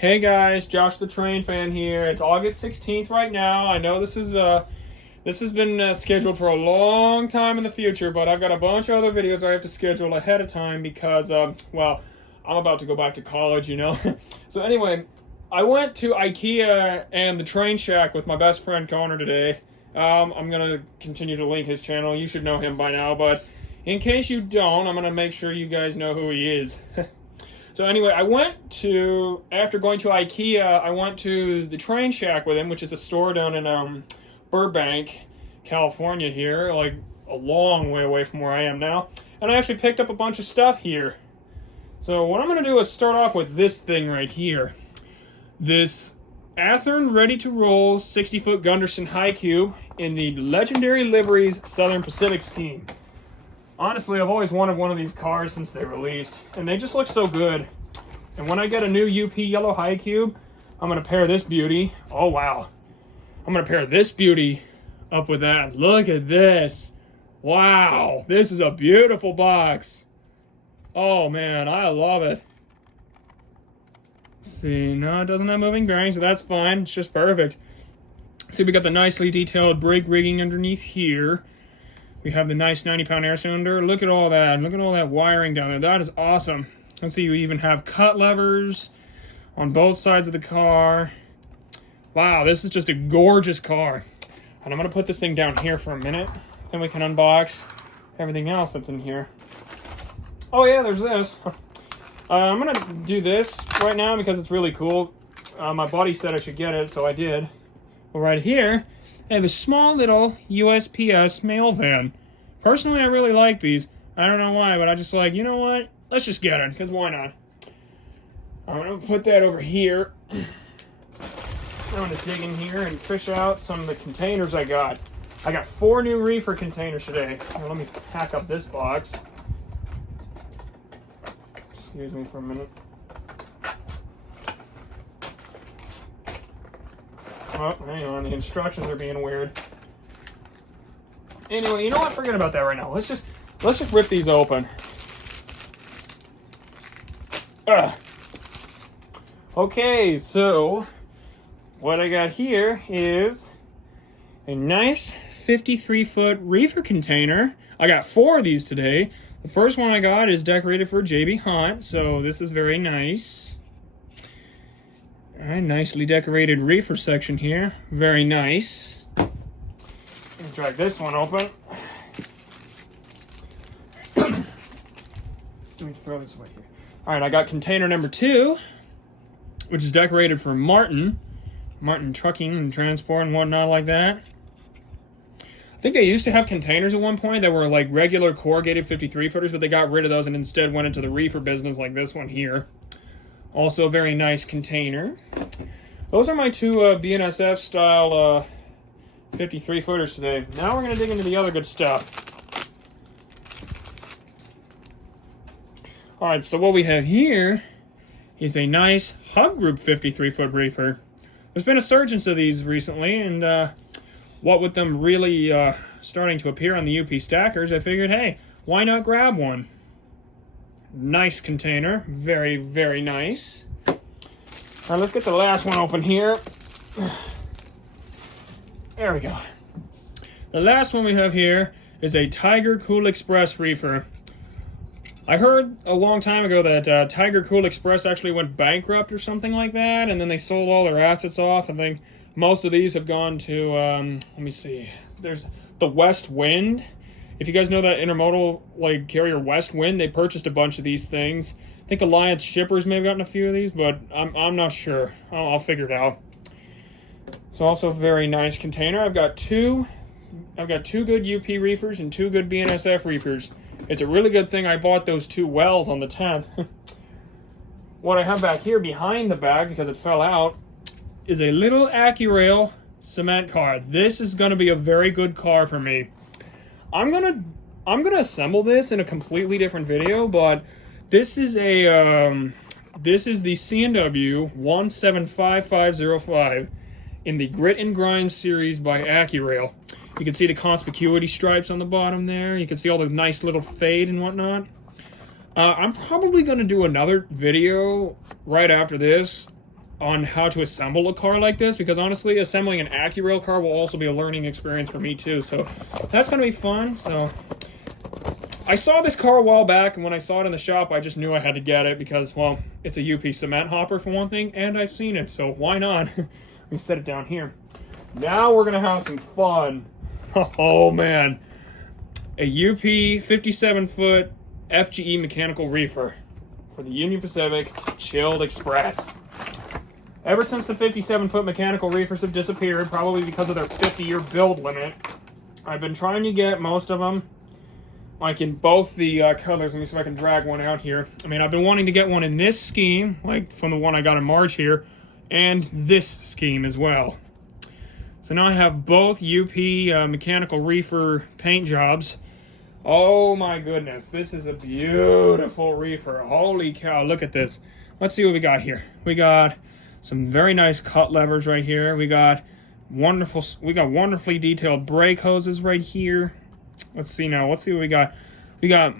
Hey guys, Josh the Train Fan here. It's August 16th right now. I know this has been scheduled for a long time in the future, but I've got a bunch of other videos I have to schedule ahead of time because, well, I'm about to go back to college, you know. So anyway, I went to IKEA and the Train Shack with my best friend Connor today. I'm gonna continue to link his channel. You should know him by now, but in case you don't, I'm gonna make sure you guys know who he is. So anyway, after going to IKEA, I went to the Train Shack with him, which is a store down in Burbank, California here, like a long way away from where I am now. And I actually picked up a bunch of stuff here. So what I'm going to do is start off with this thing right here. This Athearn ready-to-roll 60-foot Gunderson HiCube in the Legendary Liveries Southern Pacific scheme. Honestly, I've always wanted one of these cars since they released, and they just look so good. And when I get a new UP yellow HiCube, I'm going to pair this beauty. Oh, wow. I'm going to pair this beauty up with that. Look at this. Wow. This is a beautiful box. Oh, man. I love it. Let's see. No, it doesn't have moving bearings, so that's fine. It's just perfect. See, we got the nicely detailed brake rigging underneath here. We have the nice 90-pound air cylinder. Look at all that. Look at all that wiring down there. That is awesome. Let's see, we even have cut levers on both sides of the car. Wow, this is just a gorgeous car. And I'm going to put this thing down here for a minute. Then we can unbox everything else that's in here. Oh yeah, there's this. I'm going to do this right now because it's really cool. My buddy said I should get it, so I did. But right here, I have a small little USPS mail van. Personally, I really like these. I don't know why, but I just like, you know what? Let's just get it, because why not? I'm going to put that over here. I'm going to dig in here and fish out some of the containers I got. I got 4 new reefer containers today. Now, let me pack up this box. Excuse me for a minute. Oh, hang on, the instructions are being weird. Anyway, you know what? Forget about that right now. Let's just rip these open. Okay, so what I got here is a nice 53-foot reefer container. I got 4 of these today. The first one I got is decorated for JB Hunt, so this is very nice. Alright, nicely decorated reefer section here. Very nice. Let me drag this one open. Let me throw this away here. Alright, I got container number 2, which is decorated for Martin Trucking and Transport and whatnot like that. I think they used to have containers at one point that were like regular corrugated 53-footers, but they got rid of those and instead went into the reefer business like this one here. Also a very nice container. Those are my 2 BNSF style 53-footers today. Now we're going to dig into the other good stuff. Alright, so what we have here is a nice Hub Group 53-foot reefer. There's been a surge into these recently, and what with them really starting to appear on the UP stackers, I figured, hey, why not grab one? Nice container. Very, very nice. Alright, let's get the last one open here. There we go. The last one we have here is a Tiger Cool Express reefer. I heard a long time ago that Tiger Cool Express actually went bankrupt or something like that, and then they sold all their assets off. I think most of these have gone to, let me see, there's the West Wind. If you guys know that intermodal like carrier West Wind, they purchased a bunch of these things. I think Alliance Shippers may have gotten a few of these, but I'm not sure. I'll figure it out. It's also a very nice container. I've got two good UP reefers and 2 good BNSF reefers. It's a really good thing I bought those 2 wells on the 10th. What I have back here behind the bag, because it fell out, is a little Accurail cement car. This is going to be a very good car for me. I'm gonna assemble this in a completely different video, but this is the C&W 175505 in the Grit and Grind series by Accurail. You can see the conspicuity stripes on the bottom there. You can see all the nice little fade and whatnot. I'm probably going to do another video right after this on how to assemble a car like this, because honestly, assembling an Accurail car will also be a learning experience for me too. So that's going to be fun. So I saw this car a while back, and when I saw it in the shop, I just knew I had to get it because, well, it's a UP cement hopper for one thing, and I've seen it, so why not? Let me set it down here. Now we're going to have some fun. Oh, man. A UP 57-foot FGE mechanical reefer for the Union Pacific Chilled Express. Ever since the 57-foot mechanical reefers have disappeared, probably because of their 50-year build limit, I've been trying to get most of them, like in both the colors. Let me see if I can drag one out here. I mean, I've been wanting to get one in this scheme, like from the one I got in March here, and this scheme as well. So now I have both UP mechanical reefer paint jobs. Oh my goodness, this is a beautiful reefer. Holy cow, look at this. Let's see what we got here. We got some very nice cut levers right here. We got wonderfully detailed brake hoses right here. Let's see now. Let's see what we got. We got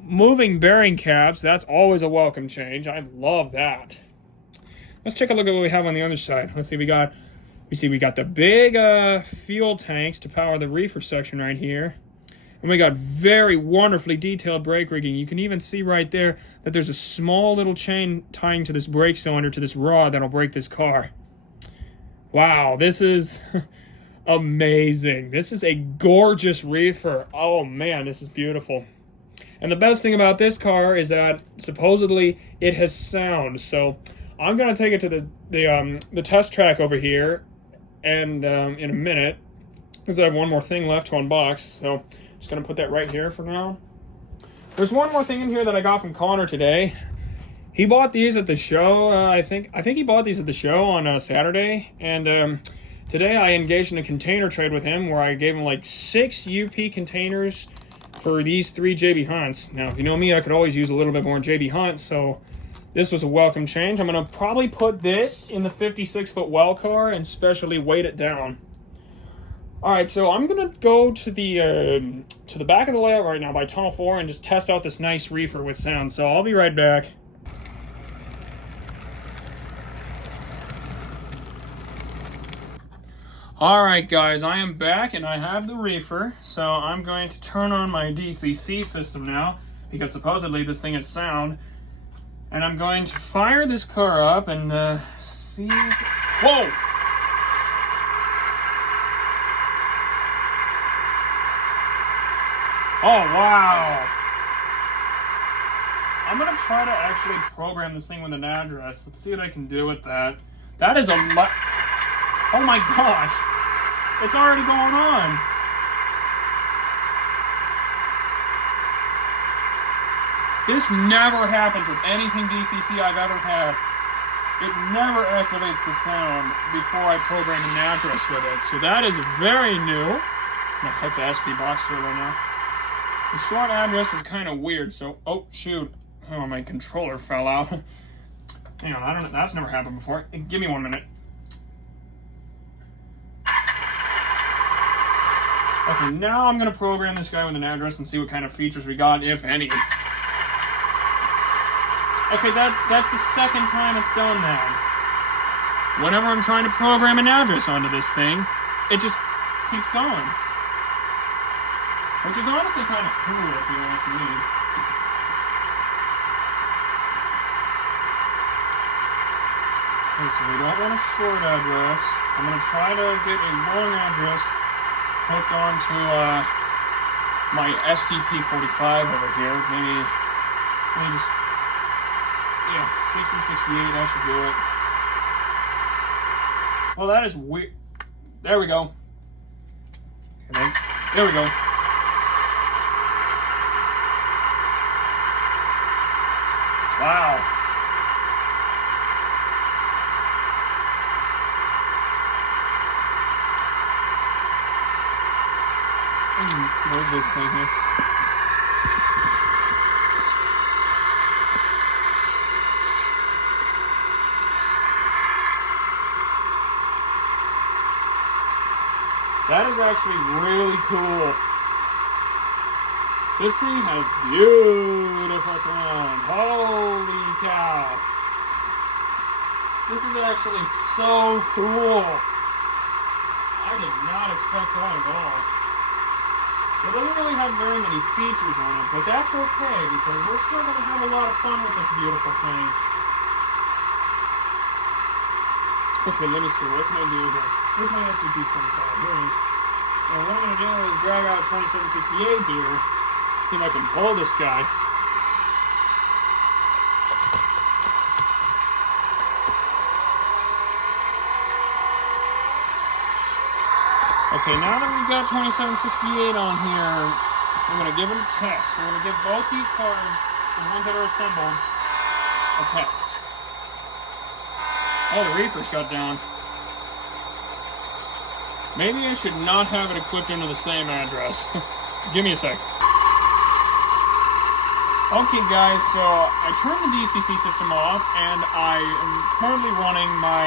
moving bearing caps. That's always a welcome change. I love that. Let's take a look at what we have on the other side. Let's see. We got the big fuel tanks to power the reefer section right here. And we got very wonderfully detailed brake rigging. You can even see right there that there's a small little chain tying to this brake cylinder to this rod that'll brake this car. Wow, this is amazing. This is a gorgeous reefer. Oh man, this is beautiful. And the best thing about this car is that supposedly it has sound. So I'm gonna take it to the test track over here, and in a minute, because I have one more thing left to unbox. So I'm just gonna put that right here for now. There's one more thing in here that I got from Connor today. He bought these at the show. I think he bought these at the show on Saturday, and today I engaged in a container trade with him where I gave him like 6 UP containers for these 3 JB Hunts. Now, if you know me, I could always use a little bit more JB Hunts, so this was a welcome change. I'm gonna probably put this in the 56-foot well car and specially weight it down. All right, so I'm gonna go to the back of the layout right now by Tunnel 4 and just test out this nice reefer with sound. So I'll be right back. All right, guys, I am back and I have the reefer. So I'm going to turn on my DCC system now because supposedly this thing is sound, and I'm going to fire this car up and see. Whoa! Oh, wow. I'm going to try to actually program this thing with an address. Let's see what I can do with that. That is a lot. Oh my gosh. It's already going on. This never happens with anything DCC I've ever had. It never activates the sound before I program an address with it. So that is very new. I'm going to hit the SP box right now. The short address is kind of weird, so, oh, shoot. Oh, my controller fell out. Hang on, I don't know, that's never happened before. Give me 1 minute. Okay, now I'm going to program this guy with an address and see what kind of features we got, if any. Okay, that's the second time it's done that. Whenever I'm trying to program an address onto this thing, it just keeps going. Which is honestly kind of cool, if you ask me. Okay, so we don't want a short address. I'm going to try to get a long address hooked onto my SDP45 over here. Maybe, let me just, yeah, 6068, that should do it. Well, that is weird. There we go. Okay, there we go. Wow. Move this thing here. That is actually really cool. This thing has beautiful sound. Holy cow. This is actually so cool. I did not expect that at all. So it doesn't really have very many features on it, but that's okay because we're still going to have a lot of fun with this beautiful thing. Okay, let me see. What can I do here? Where's my SDP phone call? Here it is. So what I'm going to do is drag out 2768 here. See if I can pull this guy. Okay, now that we've got 2768 on here, I'm going to give it a test. We're going to give both these cards, the ones that are assembled, a test. Oh, the reefer shut down. Maybe I should not have it equipped into the same address. Give me a sec. Okay, guys, so I turned the DCC system off, and I am currently running my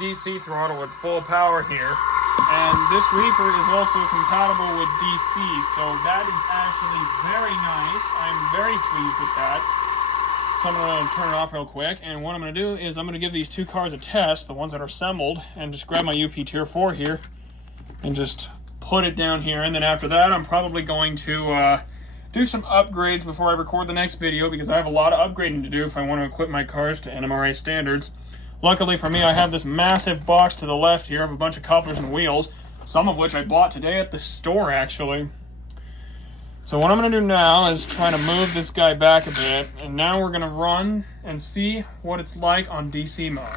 DC throttle at full power here. And this reefer is also compatible with DC, so that is actually very nice. I'm very pleased with that. So I'm going to turn it off real quick, and what I'm going to do is I'm going to give these two cars a test, the ones that are assembled, and just grab my UP Tier 4 here, and just put it down here, and then after that I'm probably going to do some upgrades before I record the next video, because I have a lot of upgrading to do if I want to equip my cars to NMRA standards. Luckily for me, I have this massive box to the left here of a bunch of couplers and wheels, some of which I bought today at the store, actually. So what I'm going to do now is try to move this guy back a bit, and now we're going to run and see what it's like on DC mode.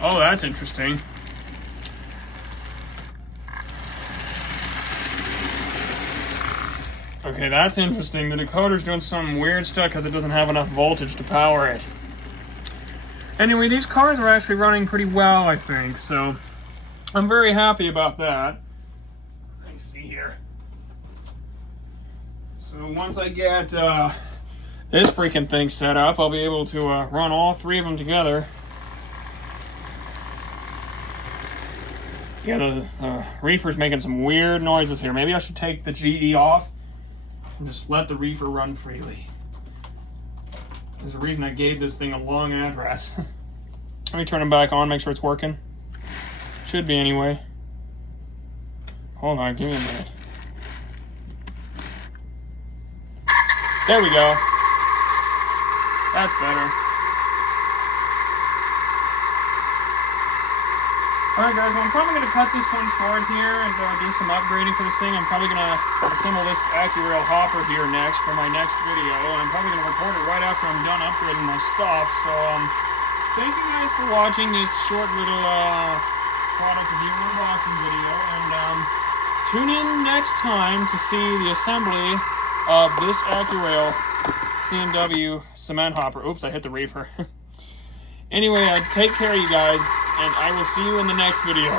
Oh, that's interesting. Okay, that's interesting. The decoder's doing some weird stuff because it doesn't have enough voltage to power it. Anyway, these cars are actually running pretty well, I think, so I'm very happy about that. Let me see here. So once I get this freaking thing set up, I'll be able to run all three of them together. Yeah, the reefer's making some weird noises here. Maybe I should take the GE off and just let the reefer run freely. There's a reason I gave this thing a long address. Let me turn it back on, make sure it's working. Should be anyway. Hold on, give me a minute. There we go. That's better. Alright guys, well I'm probably going to cut this one short here and do some upgrading for this thing. I'm probably going to assemble this Accurail hopper here next for my next video, and I'm probably going to record it right after I'm done upgrading my stuff. So thank you guys for watching this short little product review unboxing video, and tune in next time to see the assembly of this Accurail C&W cement hopper. Oops, I hit the reefer. Anyway, take care, you guys, and I will see you in the next video.